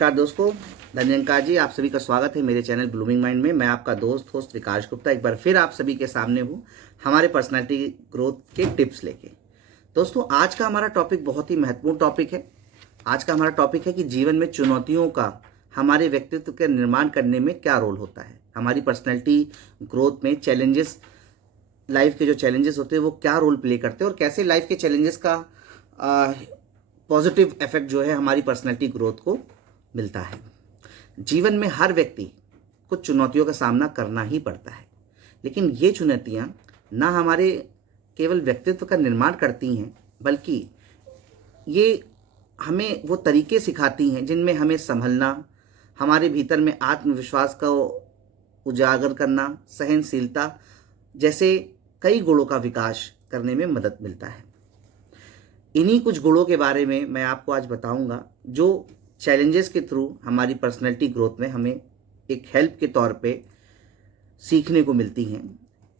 नमस्कार दोस्तों, धन्यंकार जी, आप सभी का स्वागत है मेरे चैनल ब्लूमिंग माइंड में। मैं आपका होस्ट विकास गुप्ता एक बार फिर आप सभी के सामने हूँ हमारे पर्सनालिटी ग्रोथ के टिप्स लेके। दोस्तों, आज का हमारा टॉपिक बहुत ही महत्वपूर्ण टॉपिक है। आज का हमारा टॉपिक है कि जीवन में चुनौतियों का हमारे व्यक्तित्व के निर्माण करने में क्या रोल होता है। हमारी पर्सनैलिटी ग्रोथ में चैलेंजेस, लाइफ के जो चैलेंजेस होते हैं वो क्या रोल प्ले करते हैं और कैसे लाइफ के चैलेंजेस का पॉजिटिव इफेक्ट जो है हमारी पर्सनैलिटी ग्रोथ को मिलता है। जीवन में हर व्यक्ति कुछ चुनौतियों का सामना करना ही पड़ता है, लेकिन ये चुनौतियाँ ना हमारे केवल व्यक्तित्व का निर्माण करती हैं, बल्कि ये हमें वो तरीके सिखाती हैं जिनमें हमें संभलना, हमारे भीतर में आत्मविश्वास का उजागर करना, सहनशीलता जैसे कई गुणों का विकास करने में मदद मिलता है। इन्हीं कुछ गुणों के बारे में मैं आपको आज बताऊंगा जो चैलेंजेस के थ्रू हमारी पर्सनैलिटी ग्रोथ में हमें एक हेल्प के तौर पे सीखने को मिलती हैं।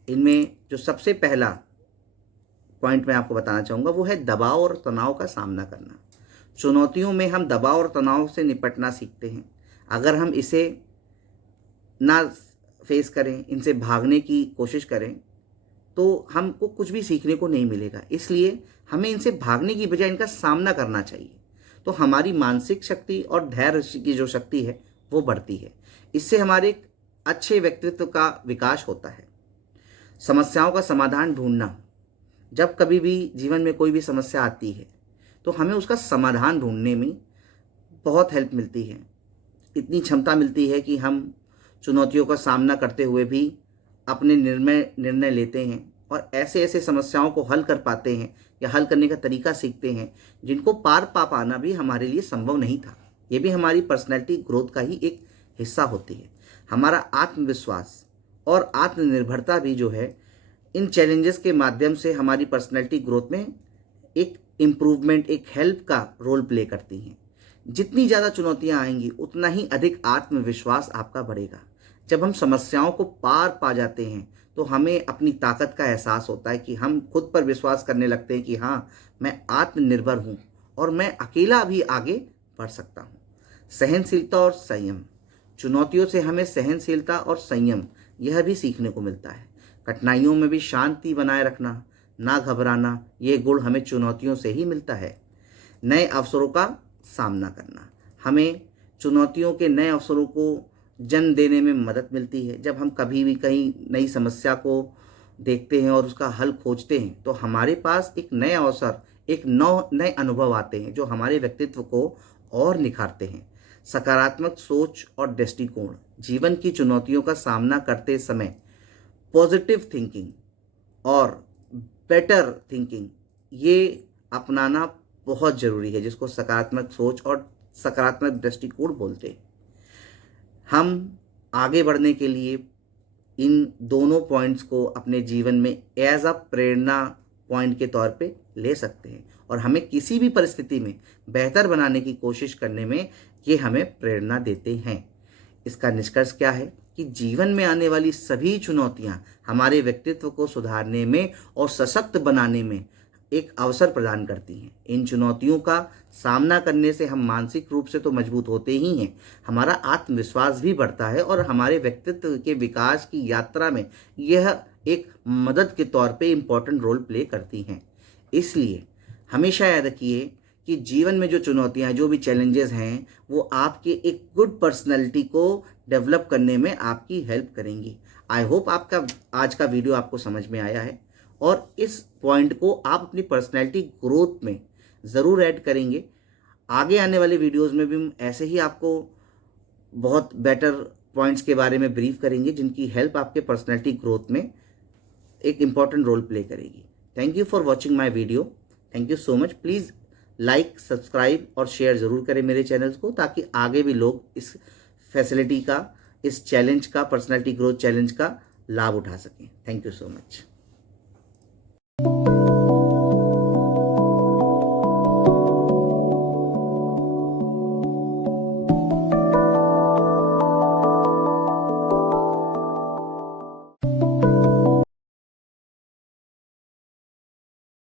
इनमें जो सबसे पहला पॉइंट मैं आपको बताना चाहूँगा वो है दबाव और तनाव का सामना करना। चुनौतियों में हम दबाव और तनाव से निपटना सीखते हैं। अगर हम इसे ना फेस करें, इनसे भागने की कोशिश करें, तो हमको कुछ भी सीखने को नहीं मिलेगा। इसलिए हमें इनसे भागने की बजाय इनका सामना करना चाहिए, तो हमारी मानसिक शक्ति और धैर्य की जो शक्ति है वो बढ़ती है। इससे हमारे एक अच्छे व्यक्तित्व का विकास होता है। समस्याओं का समाधान ढूंढना, जब कभी भी जीवन में कोई भी समस्या आती है तो हमें उसका समाधान ढूंढने में बहुत हेल्प मिलती है। इतनी क्षमता मिलती है कि हम चुनौतियों का सामना करते हुए भी अपने निर्णय लेते हैं और ऐसे ऐसे समस्याओं को हल कर पाते हैं या हल करने का तरीका सीखते हैं जिनको पार पा पाना भी हमारे लिए संभव नहीं था। ये भी हमारी पर्सनैलिटी ग्रोथ का ही एक हिस्सा होती है। हमारा आत्मविश्वास और आत्मनिर्भरता भी जो है इन चैलेंजेस के माध्यम से हमारी पर्सनैलिटी ग्रोथ में एक इम्प्रूवमेंट, एक हेल्प का रोल प्ले करती हैं। जितनी ज़्यादा चुनौतियाँ आएंगी उतना ही अधिक आत्मविश्वास आपका बढ़ेगा। जब हम समस्याओं को पार पा जाते हैं तो हमें अपनी ताकत का एहसास होता है कि हम खुद पर विश्वास करने लगते हैं कि हाँ, मैं आत्मनिर्भर हूँ और मैं अकेला भी आगे बढ़ सकता हूँ। सहनशीलता और संयम, चुनौतियों से हमें सहनशीलता और संयम यह भी सीखने को मिलता है। कठिनाइयों में भी शांति बनाए रखना, ना घबराना, ये गुण हमें चुनौतियों से ही मिलता है। नए अवसरों का सामना करना, हमें चुनौतियों के नए अवसरों को जन्म देने में मदद मिलती है। जब हम कभी भी कहीं नई समस्या को देखते हैं और उसका हल खोजते हैं तो हमारे पास एक नए अवसर, एक नए अनुभव आते हैं जो हमारे व्यक्तित्व को और निखारते हैं। सकारात्मक सोच और दृष्टिकोण, जीवन की चुनौतियों का सामना करते समय पॉजिटिव थिंकिंग और बेटर थिंकिंग ये अपनाना बहुत ज़रूरी है, जिसको सकारात्मक सोच और सकारात्मक दृष्टिकोण बोलते हैं। हम आगे बढ़ने के लिए इन दोनों पॉइंट्स को अपने जीवन में एज अ प्रेरणा पॉइंट के तौर पे ले सकते हैं और हमें किसी भी परिस्थिति में बेहतर बनाने की कोशिश करने में ये हमें प्रेरणा देते हैं। इसका निष्कर्ष क्या है कि जीवन में आने वाली सभी चुनौतियां हमारे व्यक्तित्व को सुधारने में और सशक्त बनाने में एक अवसर प्रदान करती हैं। इन चुनौतियों का सामना करने से हम मानसिक रूप से तो मजबूत होते ही हैं, हमारा आत्मविश्वास भी बढ़ता है और हमारे व्यक्तित्व के विकास की यात्रा में यह एक मदद के तौर पे इम्पोर्टेंट रोल प्ले करती हैं। इसलिए हमेशा याद रखिए कि जीवन में जो चुनौतियां, जो भी चैलेंजेस हैं, वो आपके एक गुड पर्सनैलिटी को डेवलप करने में आपकी हेल्प करेंगी। आई होप आपका आज का वीडियो आपको समझ में आया है और इस पॉइंट को आप अपनी पर्सनैलिटी ग्रोथ में ज़रूर ऐड करेंगे। आगे आने वाले वीडियोस में भी हम ऐसे ही आपको बहुत बेटर पॉइंट्स के बारे में ब्रीफ करेंगे जिनकी हेल्प आपके पर्सनैलिटी ग्रोथ में एक इम्पॉर्टेंट रोल प्ले करेगी। Thank you for watching my video. Thank you so much. Please like, subscribe और शेयर ज़रूर करें मेरे चैनल्स को, ताकि आगे भी लोग इस फैसिलिटी का, इस चैलेंज का, पर्सनैलिटी ग्रोथ चैलेंज का लाभ उठा सकें। Thank you so much.